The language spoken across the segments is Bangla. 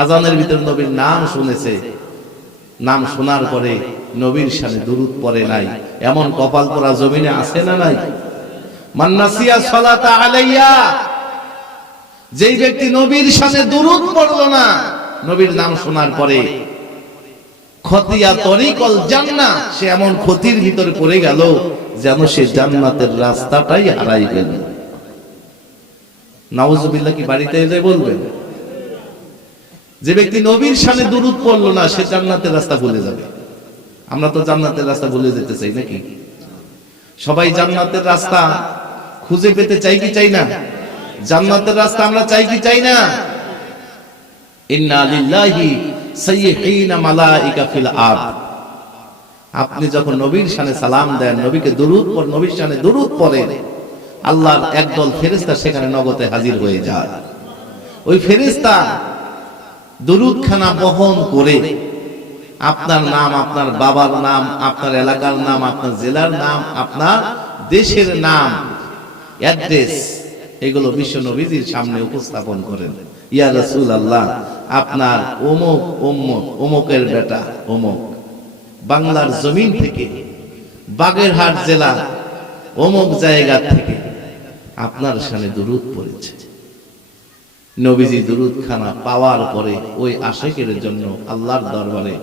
আজানের ভিতরে নবীর নাম শুনেছে। নাম শোনার পরে নবীর সামনে দুরুদ পড়ে নাই। এমন কপাল করা জমিনে আছে না নাই? মান্নাসিয়া সালাতা আলাইয়া। যেই ব্যক্তি নবীর সামনে দুরুদ পড়ল না, নবীর নাম শোনার পরে খতিয়া তরিকল জান্না সে এমন ক্ষতির ভিতরে পড়ে গেল যেন সে জান্নাতের রাস্তাটাই হারাই গেল নাউজুবিল্লাহ কি বাড়িতে এলে বলবেন? যে ব্যক্তি নবীর সামনে দুরুদ পড়ল না, সে জান্নাতের রাস্তা ভুলে যাবে। আমরা তো জান্নাতের রাস্তা ভুলে যেতে চাই নাকি? সবাই জান্নাতের রাস্তা খুঁজে পেতে চাই কি চাই না? জান্নাতের রাস্তা আমরা চাই কি চাই না? ইন্না আপনি যখন নবীর শানে সালাম দেন, নবীকে দুরূদ পর নবীর শানে দুরূদ পড়েন আল্লাহর একদল ফেরেশতা সেখানে নগদে হাজির হয়ে যায়। ওই ফেরেশতা দুরূদখানা বহন করে আপনার নাম, আপনার বাবার নাম, আপনার এলাকার নাম, আপনার জেলার নাম, আপনার দেশের নাম, অ্যাড্রেস, এগুলো বিশ্ব নবীজির সামনে উপস্থাপন করেন। ইয়া রাসূল আল্লাহ আপনার অমুক অমুক, অমুকের বেটা, অমুক। বাংলার জমিন থেকে, বাগেরহাট জেলা, অমুক জায়গা থেকে আপনার সামনে দুরুদ পড়েছে। নবীজি দুরুদ খানা পাওয়ার পরে ওই আশেকের জন্য আল্লাহর দরবারে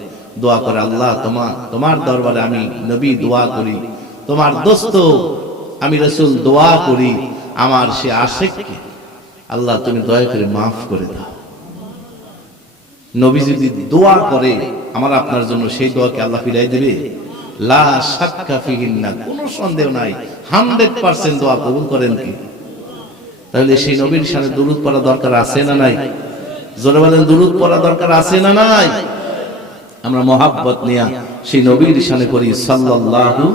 দোয়া করে, আল্লাহ তোমার তোমার দরবারে আমি নবী দোয়া করি, তোমার দোস্ত আমি রসুল দোয়া করি, আমার সে আশেককে আল্লাহ তুমি দয়া করে মাফ করে দাও। নবী যদি দোয়া করে, আমার আপনার জন্য সেই দোয়াকে আল্লাহ ফিরাই দেবে? লা সাক্কা ফিহিন্না, কোনো সন্দেহ নাই। হান্ড্রেড পার্সেন্ট দোয়া কবুল করেন কি? তাহলে সেই নবীর সামনে দুরুদ পড়া দরকার আছে না নাই? জোরে বলেন, দুরুদ পড়া দরকার আছে না নাই? আমরা মহাব্বত নিয়া সেই নবীর সামনে করি সাল্লাল্লাহু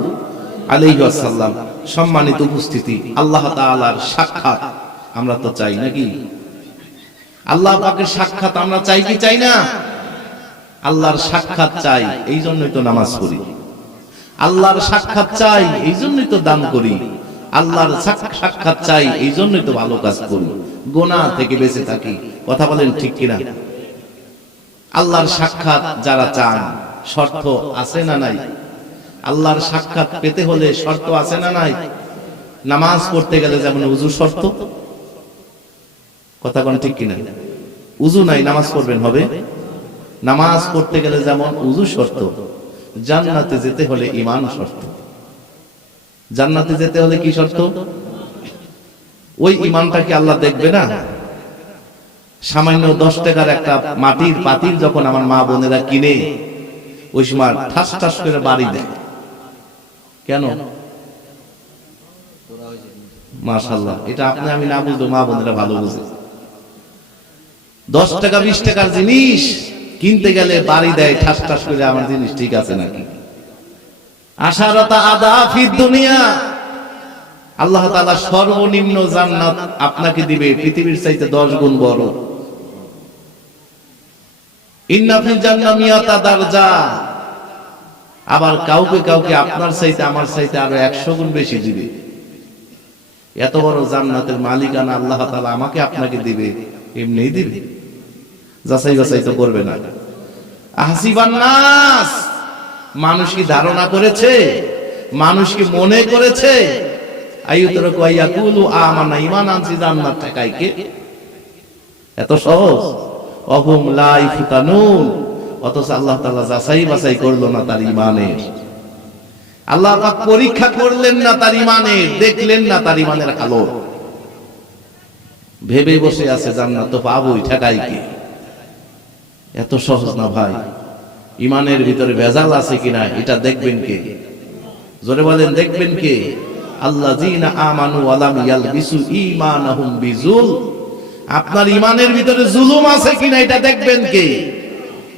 আলাইহি ওয়াসাল্লাম। সম্মানিত উপস্থিতি, আল্লাহ তাআলার সাক্ষাৎ। আমরা তো চাই নাকি? আল্লাহ পাকের সাক্ষাৎ আমরা চাই কি চাই না? আল্লাহর সাক্ষাৎ চাই এই জন্যই তো নামাজ পড়ি। আল্লাহর সাক্ষাৎ চাই এই জন্যই তো দান করি। আল্লাহর সাক- সাক্ষাৎ চাই এই জন্যই তো ভালো কাজ করি। গোনা থেকে বেঁচে থাকি। কথা বলেন ঠিক কিনা? আল্লাহর সাক্ষাৎ যারা চান, শর্ত আছে না নাই? আল্লাহর সাক্ষাৎ পেতে হলে শর্ত আছে না নাই? নামাজ পড়তে গেলে যেমন উজু শর্ত? কথা কোন ঠিক কিনা? উজু নাই, নামাজ পড়বেন হবে? নামাজ পড়তে গেলে যেমন উজু শর্ত, জান্নাতে যেতে হলে ইমান শর্ত। জান্নাতে যেতে হলে কি শর্ত? ওই ইমানটাকে আল্লাহ দেখবে না? সামান্য দশ টাকার একটা মাটির পাতিল যখন আমার মা বোনেরা কিনে, ওই সময় ঠাস ঠাস করে বাড়ি দেয়। কেন? মাশাল্লাহ এটা আপনি আমি না বুঝব মা বোনেরা ভালো বুঝে। দশ টাকা, বিশ টাকার জিনিস কিনতে গেলে বাড়ি দেয়, ঠাস ঠাস করে, আমার জিনিস ঠিক আছে নাকি? আল্লাহ সর্বনিম্ন জান্নাত আপনাকে দিবে, পৃথিবীর চাইতে দশ গুণ বড়। আবার কাউকে কাউকে আপনার চাইতে, আমার চাইতে আরও একশো গুণ বেশি দিবে। এত বড় জান্নাতের মালিকানা আল্লাহ তাআলা আমাকে আপনাকে দিবে, এমনিই দিবে। যাচাই বাছাই তো করবে না। আহসিবান নাস। মানুষ কি ধারণা করেছে? মানুষ কি মনে করেছে? এত সহজ। অহুম লা ইফতানুন। অথচ আল্লাহ বাছাই করল না তার আল্লাহ পরীক্ষা করলেন না তার ঈমানের, দেখলেন না তার ঈমানের আলো। ভেবে বসে আছে জান্নাত তো পাবোই ঠেকাই কে? এত সহজ না ভাই। ইমানের ভিতরে ভেজাল আছে কিনা, এটা দেখবেন কে? জোরে বলেন, দেখবেন কে? বিজুল আপনার ইমানের ভিতরে জুলুম আছে কিনা, এটা দেখবেন কে?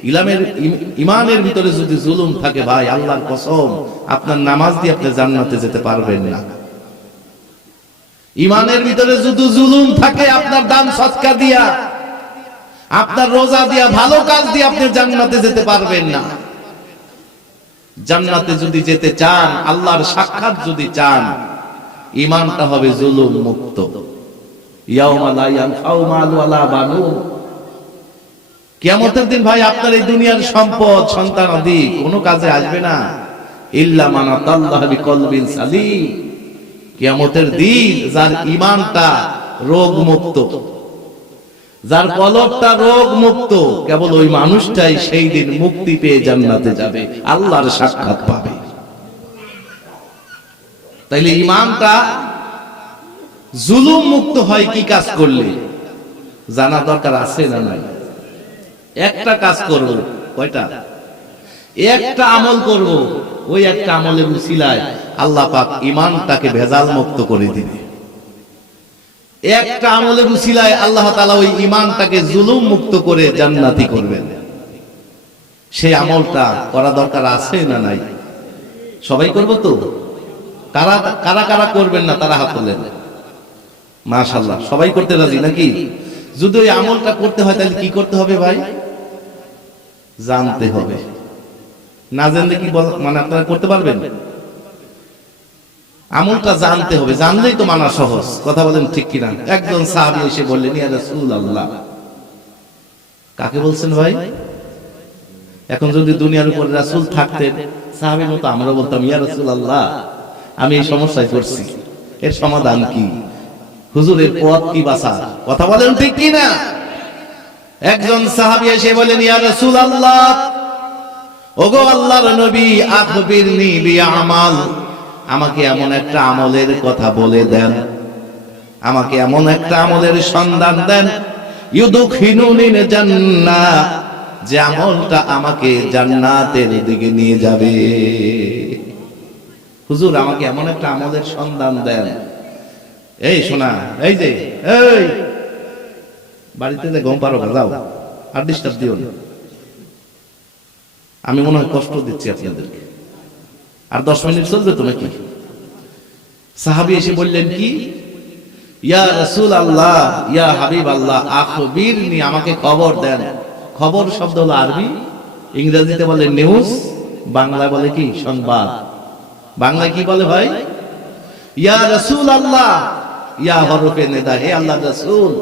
ইলামের ইমানের ভিতরে যদি জুলুম থাকে, ভাই, আল্লাহর কসম, আপনার নামাজ দিয়ে আপনি জান্নাতে যেতে পারবেন না। ইমানের ভিতরে যদি জুলুম থাকে, আপনার দান সৎকা দিয়া আপনার রোজা দিয়া ভালো কাজ দিয়ে আপনি জান্নাতে যেতে পারবেন না। জান্নাতে যদি যেতে চান, আল্লাহর সাক্ষাৎ যদি চান ইমানটা হবে জুলুম মুক্ত। দিন ভাই আপনার এই দুনিয়ার সম্পদ, সন্তান কোনো কাজে আসবে না। ইল্লা মানাতাল্লাহ বিকলবিন সালিম। দিন যার ইমানটা রোগ মুক্ত যার কলবটা রোগ মুক্ত কেবল ওই মানুষটাই সেই দিন মুক্তি পেয়ে জান্নাতে যাবে, আল্লাহর সাক্ষাৎ পাবে। তাইলে ইমানটা জুলুম মুক্ত হয় কি কাজ করলে? জানা দরকার আছে না নাই? একটা কাজ করব, কয়টা? একটা আমল করব, ওই একটা আমলের উসিলায় আল্লাহ পাক ইমানটাকে ভেজাল মুক্ত করে দিবে। একটা আমলের উসিলায় আল্লাহ তালা ওই ইমানটাকে জুলুম মুক্ত করে জান্নাতি করবেন। সেই আমলটা করা দরকার আছে না নাই? সবাই করব তো? কারা কারা কারা করবেন না তারা হাত তোলেন? মাশাল্লাহ সবাই করতে রাজি নাকি? যদি ওই আমলটা করতে হয় তাহলে কি করতে হবে ভাই? জানতে হবে। না জানলে কি মানে আপনারা করতে পারবেন? আমলটা জানতে হবে। জানলেই তো মানা সহজ। কথা বলেন ঠিক কিনা? একজন সাহাবী এসে বললেন, ইয়া রাসূলুল্লাহ। কাকে বলছেন ভাই? এখন যদি দুনিয়ার উপর রাসূল থাকতেন, সাহাবীর মতো আমরা বলতাম, ইয়া রাসূলুল্লাহ, আমি এই সমস্যায় পড়ছি। এর সমাধান কি? হুজুরের পথ কি বাসা কথা বলেন ঠিক কি না একজন সাহাবী এসে বলেন ইয়া রাসূলুল্লাহ, ওগো আল্লাহর নবী, আখবিরনি বিআমাল। আমাকে এমন একটা আমলের কথা বলে দেন। আমাকে এমন একটা আমলের সন্ধান দেন। যে আমলটা আমাকে জান্নাতের দিকে নিয়ে যাবে। হুজুর, আমাকে এমন একটা আমলের সন্ধান দেন। এই শোনা, এই যে, এই। বাড়িতে যে গম পারো যাও, আর ডিস্টার্ব দিও না। আমি মনে হয় কষ্ট দিচ্ছি আপনাদেরকে। আর দশ মিনিট চলবে তো নাকি? সাহাবি এসে বললেন, কি? ইয়া রসুল আল্লাহ ইয়া হাবিব আল্লাহ আখবির নি আমাকে খবর দেন। খবর শব্দ হলো আরবি, ইংরেজিতে বলে নিউজ, বাংলা বলে কি? সংবাদ। বাংলায় কি বলে ভাই? ইয়া রসুল আল্লাহ ইয়া হরফে নেদা, হে আল্লাহ রসুল,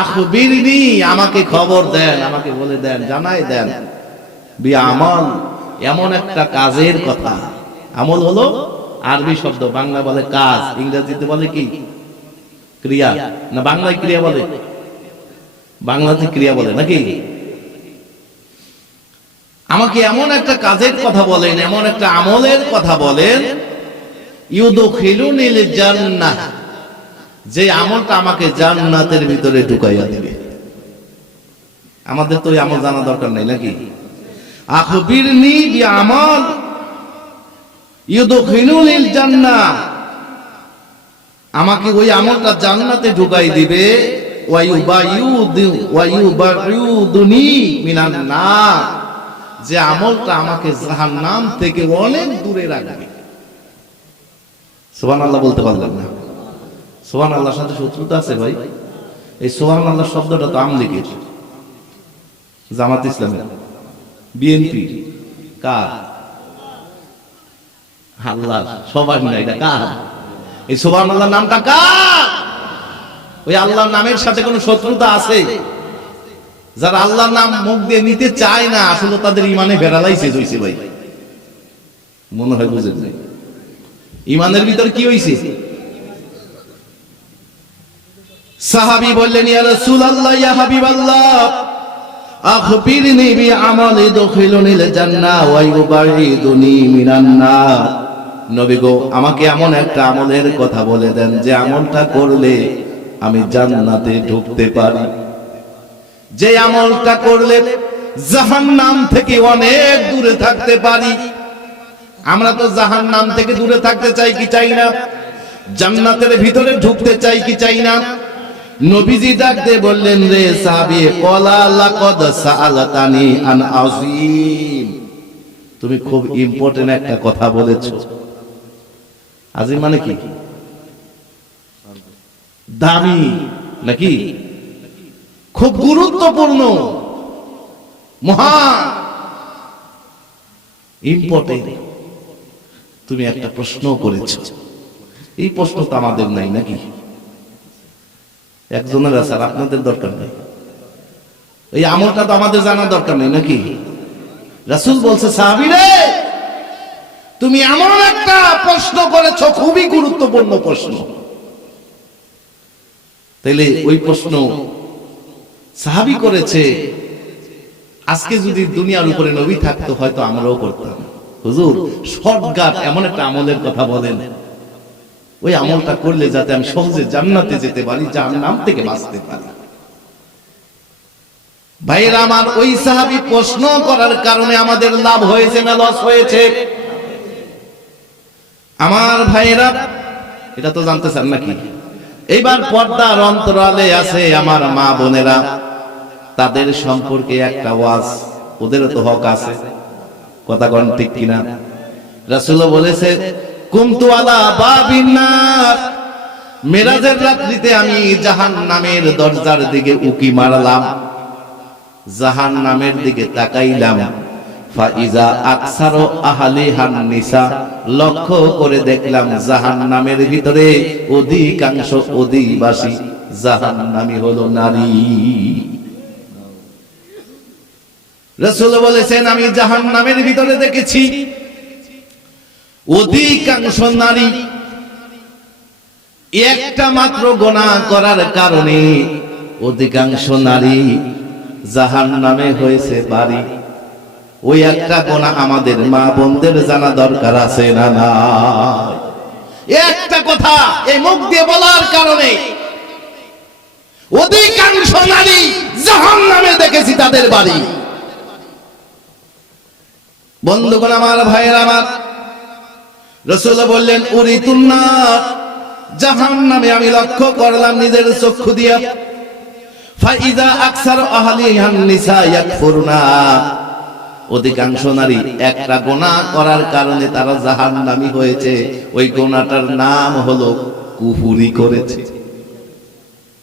আখবিরনি, আমাকে খবর দেন, আমাকে বলে দেন জানাই দেন। বি আমল এমন একটা কাজের কথা। আমল হলো আরবি শব্দ বাংলা বলে কাজ ইংরেজিতে বলে কি? ক্রিয়া। না বাংলায় ক্রিয়া বলে। বাংলাতে ক্রিয়া বলে নাকি? আমাকে এমন একটা কাজের কথা বলেন এমন একটা আমলের কথা বলেন ইউদখিলুনিল জান্নাহ। যে আমলটা আমাকে জান্নাতের ভিতরে ঢুকাইয়া দিবে। আমাদের তো আমল জানা দরকার নাই নাকি? আমাকে ওই আমলটা জান্নাতে ঢুকাই দিবে। যে আমলটা আমাকে জাহান নাম থেকে অনেক দূরে রাখবে। সোহান আল্লাহ বলতে পারলেন না। সোহান আল্লাহর সাথে শত্রুতা আছে ভাই। এই সোহান আল্লাহ শব্দটা তো আমলিগের জামাত ইসলামের। বিএনপি, কার? আল্লাহ, সবার না এটা কার? এই সুবহান আল্লাহ নামটা কার? ওই আল্লাহর নামের সাথে কোনো শত্রুতা আছে? যারা আল্লাহর নাম মুখ দিয়ে নিতে চায় না, আসলে তাদের ইমানে বেড়ালাই শেষ হয়েছে ভাই। মনে হয় বুঝেন নাই। ইমানের ভিতর কি হয়েছে সাহাবি বললেন, ইয়া রাসূলুল্লাহ, ইয়া হাবিবাল্লাহ। আখবিরনি বিআমালি দুখিলুনিল জান্নাহ ওয়া ইউবাইদুনি মিনান নার। নবী গো, আমাকে এমন একটা আমলের কথা বলে দেন যে আমলটা করলে আমি জান্নাতে ঢুকতে পারি। যে আমলটা করলে জাহান্নাম থেকে অনেক দূরে থাকতে পারি। আমরা তো জাহান্নাম থেকে দূরে থাকতে চাই কি চাই না? জান্নাতের ভিতরে ঢুকতে চাই কি চাই না? নবীজি ডাকতে বললেন, রে সাহাবী, কলা লাকাদ সাআলাতানি আন আযীম। তুমি খুব ইম্পর্টেন্ট একটা কথা বলেছ। আজিম মানে কি? দামি নাকি? খুব গুরুত্বপূর্ণ মহা ইম্পর্টেন্ট তুমি একটা প্রশ্ন করেছ। এই প্রশ্ন তো আমাদের নাই নাকি? একজনের আছে আর আপনাদের দরকার নেই। এই আমলটা তো আমাদের জানা দরকার নেই, নাকি? রাসূল বলছে সাহাবীরে তুমি এমন একটা প্রশ্ন করেছ, খুবই গুরুত্বপূর্ণ প্রশ্ন। তাইলে ওই প্রশ্ন সাহাবি করেছে, আজকে যদি দুনিয়ার উপরে নবী থাকতো, হয়তো আমরাও করতাম। হুজুর শর্টকাট এমন একটা আমলের কথা বলেন। ওই আমলটা করলে যাতে আমি সহজে জান্নাতে যেতে পারি যার নাম থেকে বাঁচতে পারি। ভাইয়েরা, আমার ওই সাহাবি প্রশ্ন করার কারণে আমাদের লাভ হয়েছে না লস হয়েছে? আমার ভাইয়েরা, এটা তো জানতে চান নাকি? এইবার পর্দার অন্তরালে আছে আমার মা বোনেরা। তাদের সম্পর্কে একটা ওয়াজ, ওদেরও তো হক আছে। কথা কন ঠিক কিনা? রাসূল বলেছে কুমতু আমি জাহান নামের দরজার দিকে উকি মারলাম। জাহান নামের দিকে তাকাইলাম। ফাইজা আকসারো আহালিহান নিসা, লক্ষ্য করে দেখলাম জাহান নামের ভিতরে অধিকাংশ অধিবাসী জাহান নামি হলো নারী। রসুল বলেছেন, আমি জাহান নামের ভিতরে দেখেছি অধিকাংশ নারী একটা মাত্র গোনা করার কারণে অধিকাংশ নারী জাহান নামে হয়েছে বাড়ি। ওই একটা গোনা আমাদের মা বোনদের জানা দরকার আছে না নাই? একটা কথা এই মুখ দিয়ে বলার কারণে অধিকাংশ নারী জাহান নামে দেখেছি তাদের বাড়ি। বন্ধুগণ আমার ভাইয়ের আমার রসুল বললেন, উরি তুন্নার জাহান নামে আমি লক্ষ্য করলাম নিজের চক্ষু দিয়া। ফাইদা আকসার আহলিহান নিসা ইয়াকফুরনা। অধিকাংশ নারী একটা গোনা করার কারণে তারা জাহান্নামী হয়েছে। ওই গোনাটার নাম হলো কুহুরি করেছে।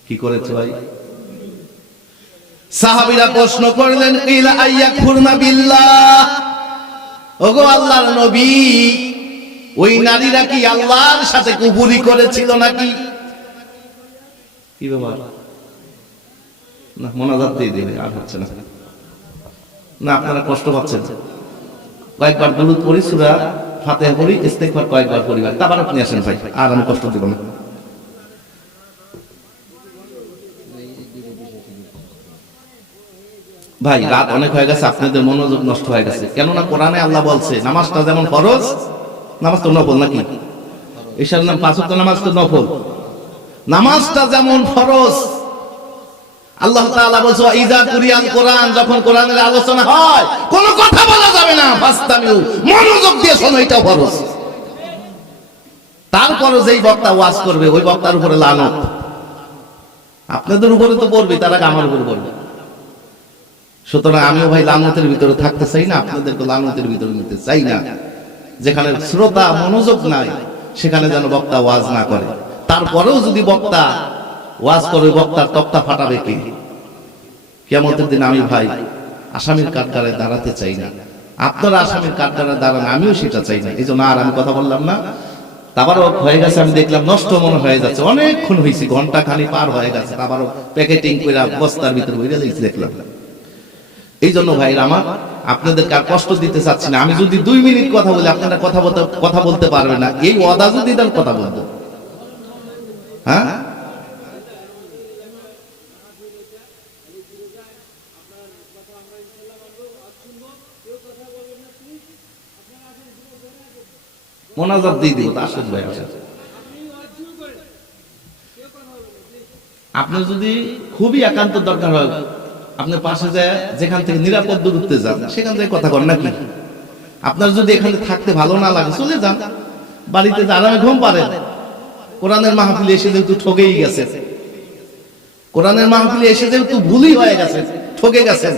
কি করেছে ভাই? সাহাবীরা প্রশ্ন করলেন, ইলা আইয়াকফুরনা বিল্লাহ। ওগো আল্লাহর নবী ওই নারীরা কি আল্লাহর সাথে কুহুরি করেছিল নাকি? কি ব্যাপার? না, মোনাজাত দিয়ে দিবে আর হচ্ছে না। না, আপনারা কষ্ট পাচ্ছেন। কয়েকবার দুরুদ পড়ি, সুরা ফাতেহা পড়ি, ইস্তেগফার কয়েকবার ভাই। তারপর আপনি আসেন ভাই, আর আমি কষ্ট দিব না। ভাই, রাত অনেক হয়ে গেছে, আপনাদের মনোযোগ নষ্ট হয়ে গেছে। কেননা কোরআনে আল্লাহ বলছে, নামাজটা যেমন ফরজ নামাজ তো নফল নাকি? ঈশার নাম পাঁচ নামাজ তো নফল। নামাজটা যেমন ফরজ, আল্লাহ তাআলা বলছে ইজা কুরিয়াল কোরআন যখন কোরআনের আলোচনা হয়, কোন কথা বলা যাবে না। ফাস্তামিউ, মনোযোগ দিয়ে শোনো এটা ফরজ। তারপরে যেই বক্তা ওয়াজ করবে, ওই বক্তার উপরে লানত। আপনাদের উপরে তো পড়বে, তার আমার উপরে পড়বে। সুতরাং আমিও ভাই লানতের ভিতরে থাকতে চাই না আপনাদেরকে লানতের ভিতরে নিতে চাই না। যেখানে শ্রোতা মনোযোগ নাই, সেখানে যেন বক্তা ওয়াজ না করে। তারপরেও যদি বক্তা ওয়াজ করে, বক্তার তক্তা ফাটাবে কে? কেমতের দিন আমি ভাই আসামির কাঠগারে দাঁড়াতে চাই না। আপনারা আসামির কাঠগারে দাঁড়ান, আমিও সেটা চাই না। এই জন্য আর আমি কথা বললাম না। তারপরও হয়ে গেছে, আমি দেখলাম নষ্ট মনে হয়ে যাচ্ছে। অনেকক্ষণ হয়েছে ঘণ্টা খালি পার হয়ে গেছে আবারও প্যাকেটিং করে বস্তার ভিতরে বইরে দেখলাম। এই জন্য ভাই আমার, আপনাদেরকে আর কষ্ট দিতে চাচ্ছি না। আমি যদি দুই মিনিট কথা বলি, আপনারা কথা বলতে কথা বলতে পারবে না। এই অদা যদি দেন, কথা বলব। হ্যাঁ? মোনাজাত দিয়ে ভাই আসেন আপনি যদি খুবই একান্ত দরকার হয় আপনি পাশে যায় যেখান থেকে নিরাপদ দূরত্বে যান, সেখান থেকে কথা কর নাকি? আপনার যদি এখানে থাকতে ভালো না লাগে, চলে যান। বাড়িতে আরামে ঘুম পারেন কোরআনের মাহফিলে এসে যেহেতু ঠকেই গেছে কোরআনের মাহফিলে এসে যেহেতু ভুলই হয়ে গেছে ঠকে গেছেন।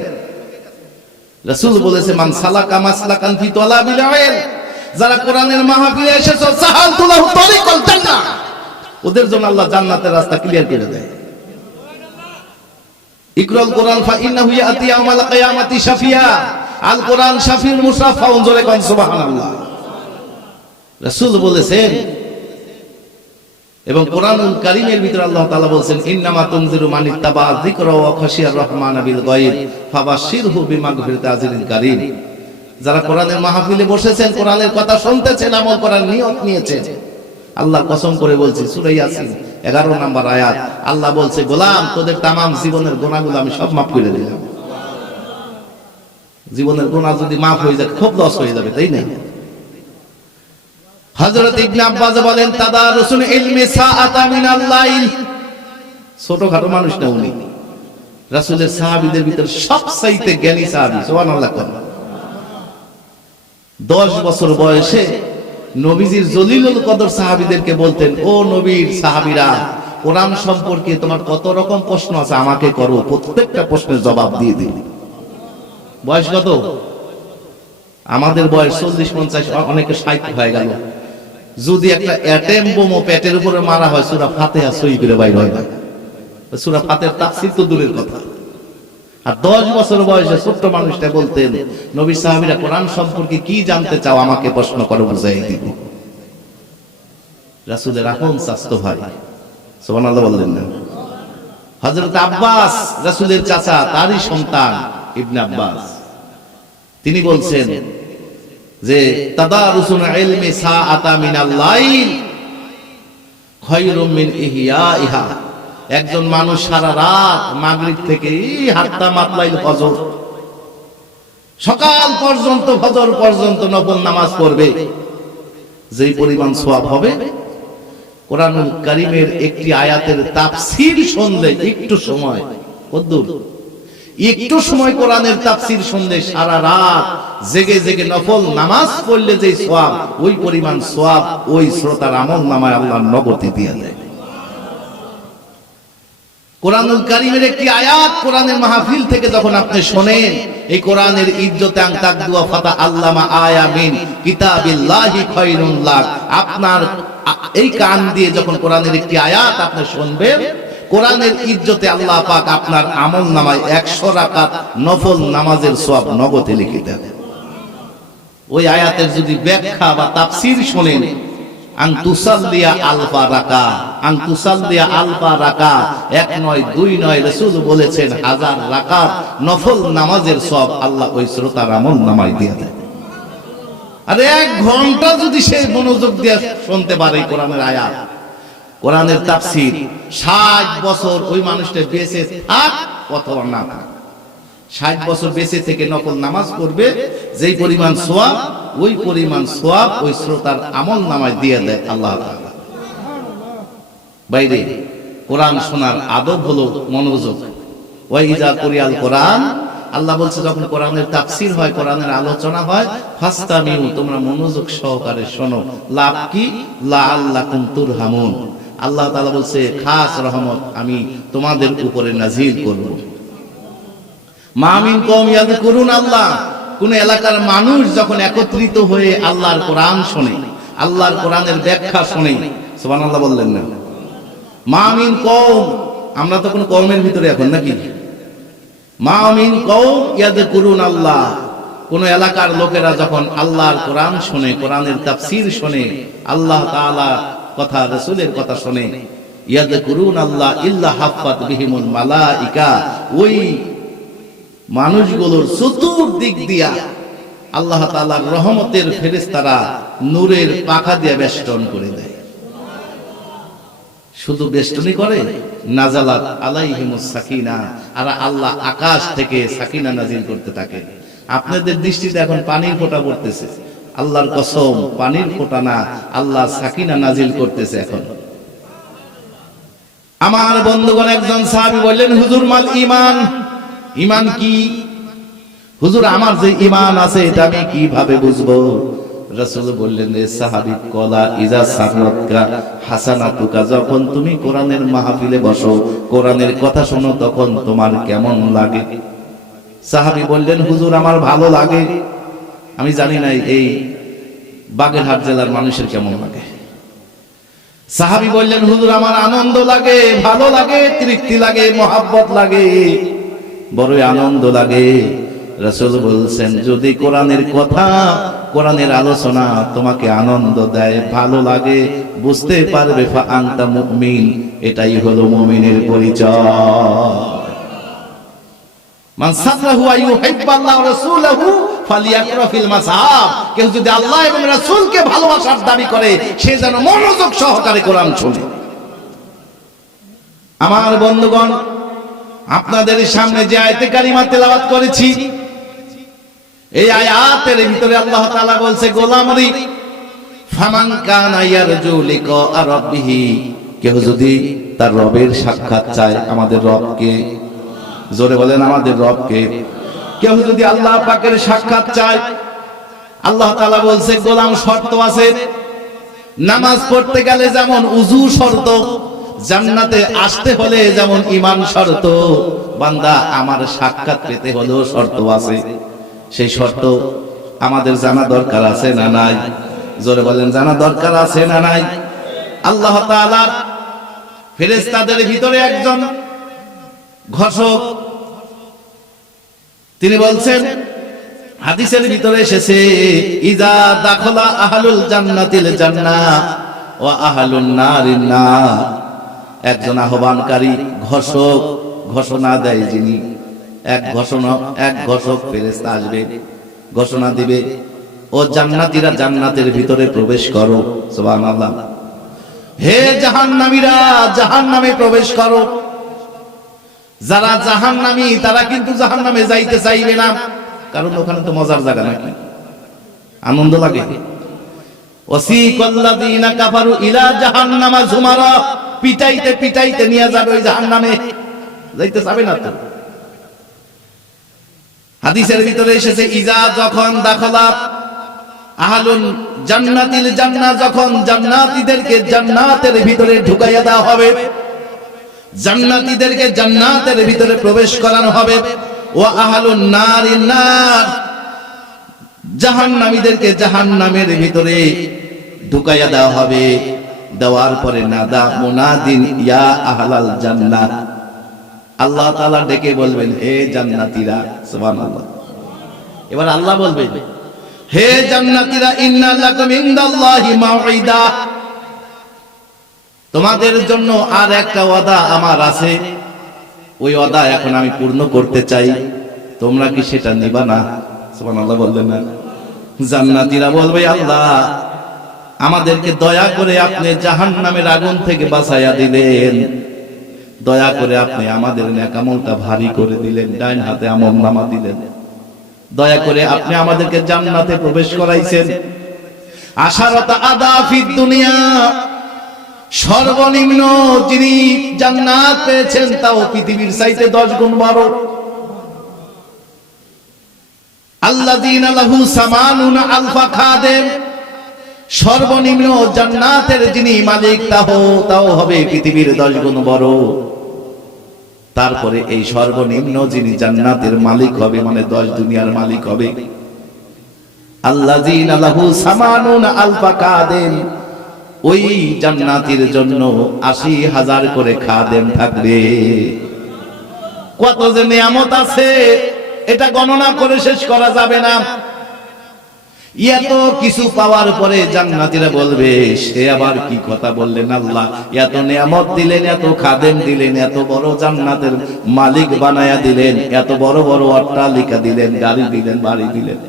রাসূল বলেছে, মান সালাকা মাসলাকান ফি তালাবিল ইলম যারা কোরআনের মাহফিলে এসেছ, সাহাল তুলাহু তরিকাল জান্নাহ। ওদের জন্য আল্লাহ জান্নাতের রাস্তা ক্লিয়ার করে দেয়। ইকরাল কোরআন ফা ইন্নাহু ইয়াতি ইয়াউমাল কিয়ামাতি শাফিয়া। আল কোরআন শাফিউল মুসাফফাউন জোরে কোন, সুবহানাল্লাহ। রাসূল বলেছেন, এবং কোরআনুল কারীমের ভিতরে আল্লাহ তাআলা বলছেন, ইন্নামা তুনজিরু মান ইত্তাবা যিকরা ওয়া খাশিয়ার রহমান বিল গায়ব, ফাবাশশিরহু বিমাগফিরাতি আজিরিল কারীম। যারা কোরআনের মাহফিলে বসেছেন, কোরআনের কথা শুনতেছেন, আমল করার নিয়ত নিয়েছেন, আল্লাহ কসম করে বলছি সূরা ইয়াসিন 11 নম্বর আয়াত। আল্লাহ বলছে, গোলাম, তোদের তামাম জীবনের গুনাহগুলো আমি সব মাফ করে দিলাম। জীবনের গুনাহ যদি মাফ হয়ে যায়, খুব লস হয়ে যাবে, তাই না? হযরত ইবনে আব্বাস বলেন তাদারুসুল ইলমি সাআতা মিনাল লাইল। ছোটখাটো মানুষ না উনি। রাসূলের সাহাবীদের ভিতর সবচাইতে জ্ঞানী সাহাবী, সুবহানাল্লাহ দশ বছর বয়সে নবীজির জলিলুল কদর সাহাবীদেরকে বলতেন, ও নবীর সাহাবীরা, কোরআন সম্পর্কে তোমার কত রকম প্রশ্ন আছে? আমাকে করো, প্রত্যেকটা প্রশ্নের জবাব দিয়ে দিন বয়স কত? আমাদের বয়স চল্লিশ, পঞ্চাশ অনেকে ষাট হয়ে গেল। যদি একটা অ্যাটেম বোমো পেটের উপরে মারা হয়, সুরা ফাতেহা সই করে বাইর হয় না। সুরা ফাতের তাফসির তো দূরের কথা। আর দশ বছর বয়সে ছোট্ট মানুষটা বলতেন, নবী সাহাবিরা কোরআন সম্পর্কে কি জানতে চাও আমাকে প্রশ্ন করো বুঝাই দিব। রাসুলের আপন স্বাস্থ্য ভাই। সোমান বললেন না। হজরত আব্বাস, রাসুলের চাচা, তারই সন্তান, ইবনে আব্বাস। তিনি বলছেন যে, তাদারুসুন ইলমি সাআতা মিনাল লাইল মিন ইহয়া একজন মানুষ সারা রাত মাগরিব থেকে হাত্তা মাতলাইল ফজর। সকাল পর্যন্ত, ফজর পর্যন্ত নফল নামাজ পড়বে। যেই পরিমাণ সওয়াব হবে, কোরআনুল কারীমের একটি আয়াতের তাফসীর শুনলে একটু সময়, কদ্দুর। একটু সময় কোরআনের তাফসীর শুনলে সারা রাত জেগে জেগে নফল নামাজ পড়লে যে সোয়াব ওই পরিমাণ সোয়াব ওই শ্রোতার আমল নামায় আল্লাহ নগদে দিয়ে দেয়। কোরআনুল কারিমের একটি আয়াত কোরআনের মাহফিল থেকে যখন আপনি শোনেন, এই কোরআনের ইজ্জতে আং তাকদুয়া ফাতা আল্লামা আয়ামিন কিতাবিল্লাহি খায়রুন লাক। আপনার এই কান দিয়ে যখন কোরআনের একটি আয়াত আপনি শুনবেন, কোরআনের ইজ্জতে আল্লাহ পাক আপনার আমল নামায় 100 রাকাত নফল নামাজের সওয়াব নগদে লিখে দেন। ওই আয়াতের যদি ব্যাখ্যা বা তাফসীর শোনেন আলফা রাকা আলফা রাকা। এক নয়, দুই নয় বলেছেন, হাজার রাকাত নফল নামাজের সব আল্লাহ এক ঘণ্টা যদি মনোযোগ দিয়ে শুনতে পারে আয়াত। ষাট বছর ওই মানুষটা বেঁচে থাক অথবা না থাক। ষাট বছর বেঁচে থেকে নকল নামাজ পড়বে, যেই পরিমাণ সোয়াব, ওই পরিমাণ সোয়াব ওই শ্রোতার আমল নামায় দিয়ে দেয় আল্লাহ বাইরে, কোরআন শোনার আদব হলো মনোযোগ। ওই ইজা কোরিয়াল কোরআন, আল্লাহ বলছে যখন কোরআনের তাফসীর হয়, কোরআনের আলোচনা হয়, ফাস্তামিউ, তোমরা মনোযোগ সহকারে শোনো। লাভ কি? লা আল্লাকুম তুরহামুন। আল্লাহ তাআলা বলছে, খাস রহমত আমি তোমাদের উপরে নাজিল করব। মামিন কম ইয়াদ করুন আল্লাহ। কোন এলাকার মানুষ যখন একত্রিত হয়ে আল্লাহর কোরআন শোনে, আল্লাহর কোরআনের ব্যাখ্যা শোনে, সুবহানাল্লাহ বললেন না। মামিন কম আমরা তো কোন কওমের ভিতরে এখন নাকি? মামিন কম ইয়াদ করুন আল্লাহ। কোন এলাকার লোকেরা যখন আল্লাহর কোরআন শোনে, কোরআনের তাফসীর শোনে, আল্লাহ তাআলা কথা, রাসূলের কথা শোনে ইয়াদ করুন আল্লাহ ইল্লা হাফাত বিহিমুল মালাইকা। ওই মানুষগুলোর চতুর্দিক দিয়া আল্লাহ তাআলার রহমতের ফেরেশতারা নূরের পাখা দিয়ে বেষ্টন করে দেয়। শুধু বেষ্টনী করে? নাজালাত আলাইহিমুস সাকিনা। আর আল্লাহ আকাশ থেকে সাকিনা নাজিল করতে থাকে। আপনাদের দৃষ্টিতে এখন পানির ফোঁটা পড়তেছে। আল্লাহর কসম, পানির ফোঁটা না, আল্লাহ সাকিনা নাজিল করতেছে এখন। আমার বন্ধুগণ, একজন সাহাবী বললেন, হুজুর, মাল ঈমান। ঈমান কি? হুজুর, আমার যে ইমান আছে, এটা আমি কীভাবে বুঝব? রাসূল বললেন রে সাহাবী, কলা ইজা সারনাতকা হাসানাতুকা। যখন তুমি কোরআনের মাহফিলে বসো, কোরআনের কথা শোনো, তখন তোমার কেমন লাগে? সাহাবী বললেন, হুজুর, আমার ভালো লাগে। আমি জানি না, এই বাগেরহাট জেলার মানুষের কেমন লাগে? সাহাবী বললেন, হুজুর, আমার আনন্দ লাগে, ভালো লাগে, তৃপ্তি লাগে, মহাব্বত লাগে। বড়ই আনন্দ লাগে। রাসূল বলছেন, যদি কোরআনের কথা, কোরআনের আলোচনা তোমাকে আনন্দ দেয়, ভালো লাগে, বুঝতে পারবে আনতা মুমিন। এটাই হলো মুমিনের পরিচয়। এবং দাবি করে, সে যেন সহকারে কোরআন আমার বন্ধুগণ আপনাদের সামনে যে আয়াতে কারিমা তেলাওয়াত করেছি, এই আয়াতের ভিতরে আল্লাহ তাআলা বলছে, গোলামরি, ফামান কানা ইয়ারজু লিকা রাব্বিহি, কেউ যদি তার রবের সাক্ষাৎ চায় আমাদের রবকে, জোরে বলেন আমাদের রবকে, কেউ যদি আল্লাহ পাকের সাক্ষাৎ চায়, আল্লাহ তাআলা বলছে, গোলাম শর্ত আছে, নামাজ পড়তে গেলে যেমন উজু শর্ত জান্নাতে আসতে হলে যেমন ইমান শর্ত, বান্দা, আমার সাক্ষাৎ পেতে হলেও শর্ত আছে। সেই শর্ত আমাদের জানা দরকার আছে না নাই? জোরে বলেন, জানা দরকার আছে না নাই? আল্লাহ তাআলার ফেরেশতাদের ভিতরে একজন ঘোষক, তিনি বলছেন, হাদিসের ভিতরে এসেছে, ইজা দাখলা আহলুল জান্নাতিল জান্নাহ ওয়া আহলুন নারিন নার। একজন আহ্বানকারী ঘোষক ঘোষণা দেয় যিনি, এক ঘোষণা, এক ঘোষক ফেরেশতা আসবে, ঘোষণা দিবে, ও জান্নাতীরা জান্নাতের ভিতরে প্রবেশ করো। সুবহানাল্লাহ। হে জাহান্নামীরা, জাহান্নামে প্রবেশ করো। যারা জাহান্নামী, তারা কিন্তু জাহান্নামে যাইতে চাইবে না। কারণ ওখানে তো মজার জায়গা নাকি? আনন্দ লাগে। ওয়াসিকাল্লাযীনা কাফারু ইলা জাহান্নামা যুমারা পিটাইতে পিটাইতে নিয়ে যাবে ওই জাহান্নামে। যাইতে চাবে না তো। হাদিসের ভিতরে এসেছে, ইজা যখন দাখলা আহলুন জান্নাতিল জান্নাহ যখন জান্নাতীদেরকে জান্নাতের ভিতরে ঢুকাইয়া দেওয়া হবে, জান্নাতীদেরকে জান্নাতের ভিতরে প্রবেশ করানো হবে ও আহলুন নারিন নার জাহান্নামীদেরকে জাহান্নামের ভিতরে ঢুকাইয়া দেওয়া হবে। দেওয়ার পরে নাদা মুনাদিন, ইয়া আহলাল জান্নাত। আল্লাহ তাআলা ডেকে বলবেন, হে জান্নাতীরা, সুবহানাল্লাহ। এবার আল্লাহ বলবেন, হে জান্নাতীরা, ইন্না লাকুম ইনদাল্লাহি মাউইদা তোমাদের জন্য আর একটা ওয়াদা আমার আছে। ওই ওয়াদা এখন আমি পূর্ণ করতে চাই। তোমরা কি সেটা নিবা না? সুবহানাল্লাহ বললেন না। জান্নাতীরা বলবে, আল্লাহ আমাদেরকে দয়া করে আপনি জাহান নামের আগুন থেকে বাঁচাইয়া দিলেন। দয়া করে আপনি আমাদের নেকামলটা ভারী করে দিলেন ডাইন হাতে আমল নামা দিলেন। দয়া করে আপনি আমাদেরকে জান্নাতে প্রবেশ করাইছেন। আশারতা আদা ফিদ দুনিয়া, সর্বনিম্ন যিনি জান্নাত পেয়েছেন, তাও পৃথিবীর চাইতে দশ গুণ বড়। আল্লাযীনা লাহু সামানুন আলফা খাদেম সর্বনিম্ন জান্নাতের যিনি মালিক তাও তাও হবে পৃথিবীর দশ গুণ বড়। তারপরে এই সর্বনিম্ন যিনি জান্নাতের মালিক হবে মানে দশ দুনিয়ার মালিক হবে। আল্লাযীনা লাহু সামানুন আলফা খাদেম ওই জান্নাতির জন্য আশি হাজার করে খাদেম থাকবে। কত যে নিয়ামত আছে, এটা গণনা করে শেষ করা যাবে না। এত কিছু পাওয়ার পরে জান্নাতীরা বলবে, সে আবার কি কথা বললেন আল্লাহ? এত নিয়ামত দিলেন, এত খাদেম দিলেন, এত বড় জান্নাতের মালিক বানায়া দিলেন, এত বড় বড় অট্টালিকা দিলেন, গাড়ি দিলেন, বাড়ি দিলেন।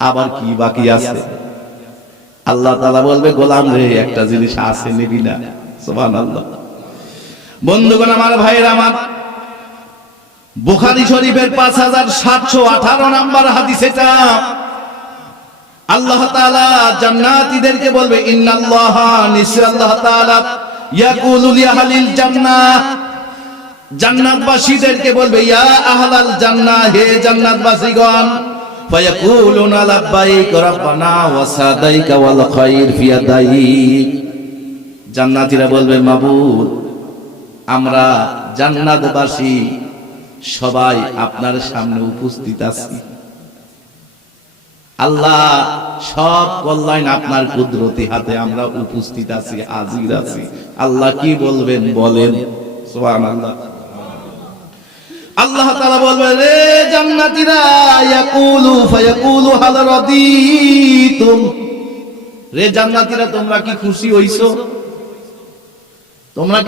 আবার কি বাকি আছে? আল্লাহ তালা বলবে, গোলাম রে, একটা জিনিস আছে নিবি না। আল্লাহ বন্ধুগণ, আমার ভাইয়ের, আমার বুখারি শরীফের পাঁচ হাজার সাতশো আঠারো নাম্বার হাদিস এটা আল্লাহ তাআলা জান্নাতীদেরকে বলবে, ইন্নাল্লাহ নিশ্চয় আল্লাহ তাআলা ইয়াকুলু লিআহলিল জান্নাহ। জান্নাতবাসীদেরকে বলবে, ইয়া আহলাল জান্নাহ, হে জান্নাতবাসীগণ, ফায়াকুলুনা লাব্বাইক রাব্বানা ওয়া সাদাইকা ওয়াল খায়র ফি ইয়াদাইক জান্নাতীরা বলবে, মাবুদ, আমরা জান্নাতবাসী সবাই আপনার সামনে উপস্থিত আছি। আল্লাহ, সব কল্যাণ আপনার কুদরতি হাতে, আমরা উপস্থিত আছি, হাজির আছি। আল্লাহ কি বলবেন, বলেন। আল্লাহ তাআলা বলবে রে জান্নাতীরা রে জান্নাতীরা, তোমরা কি খুশি হইছো? তোমরা